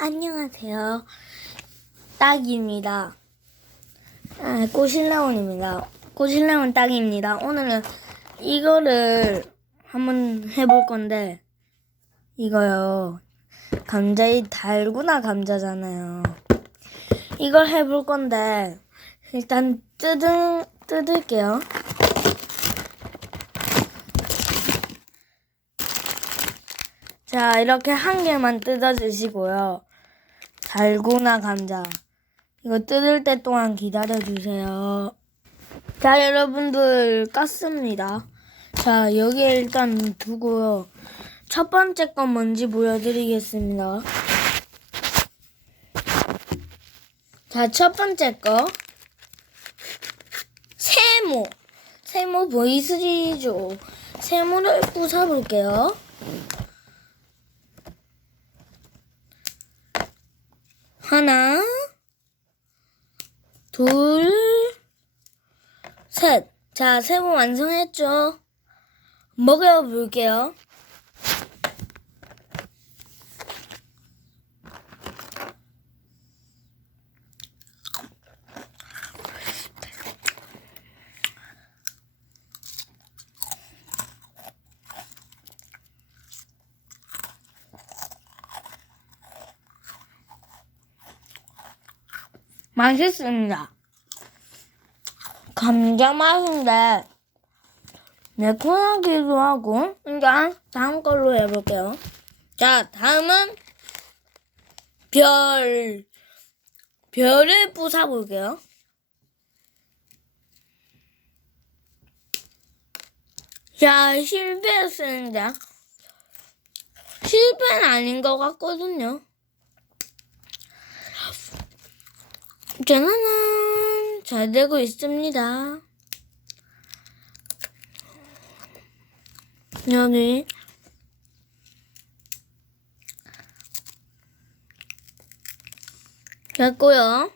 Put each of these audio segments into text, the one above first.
안녕하세요. 딱입니다. 꼬실라온입니다. 꼬실라온 딱입니다. 오늘은 이거를 한번 해볼 건데, 이거요. 감자이 달고나 감자잖아요. 이걸 해볼 건데, 일단 뜯을게요. 자, 이렇게 한 개만 뜯어주시고요. 달고나 감자. 이거 뜯을 때 동안 기다려주세요. 자, 여러분들 깠습니다. 자, 여기에 일단 두고요. 첫 번째 건 뭔지 보여드리겠습니다. 자, 첫 번째 거. 세모. 세모 보이시죠? 세모를 부숴볼게요. 하나, 둘, 셋. 자, 세모 완성했죠? 먹여볼게요. 맛있습니다. 감자 맛인데 매콤하기도 하고. 일단 다음 걸로 해볼게요. 자, 다음은 별을 부숴볼게요. 자, 실패했습니다. 실패는 아닌 것 같거든요. 짜라란, 잘 되고 있습니다. 여기 됐고요.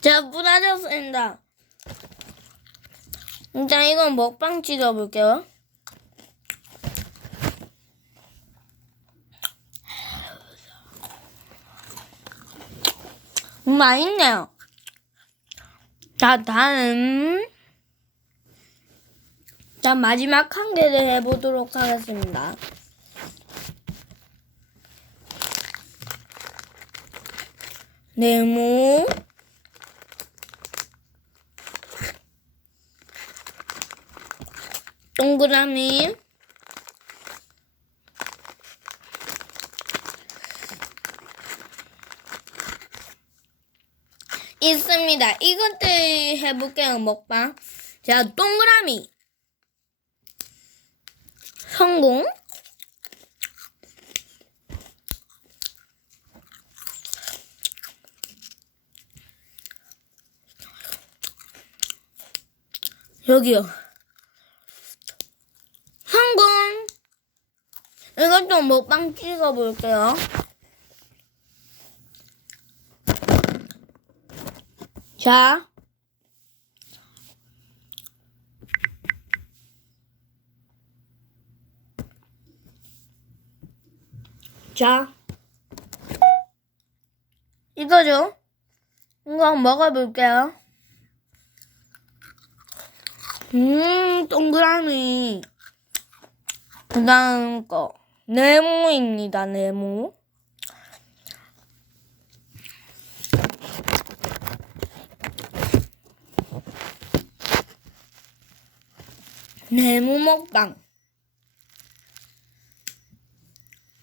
자, 부서졌습니다. 일단 이건 먹방 찍어볼게요. 맛있네요. 자, 다음. 자, 마지막 한 개를 해보도록 하겠습니다. 네모. 동그라미. 있습니다. 이것들 해볼게요, 먹방. 자, 동그라미. 성공. 여기요. 성공. 이것도 먹방 찍어볼게요. 자. 자. 이거죠? 이거 한번 먹어볼게요. 동그라미. 그 다음 거. 네모입니다, 네모. 네모 먹방.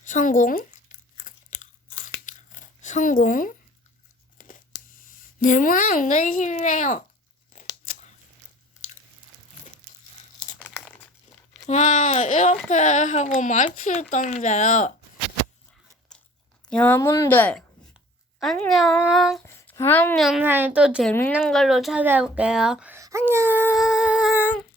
성공. 성공. 네모는 은근히 쉽네요. 와, 이렇게 하고 마칠 건데요. 여러분들, 안녕. 다음 영상에 또 재밌는 걸로 찾아올게요. 안녕.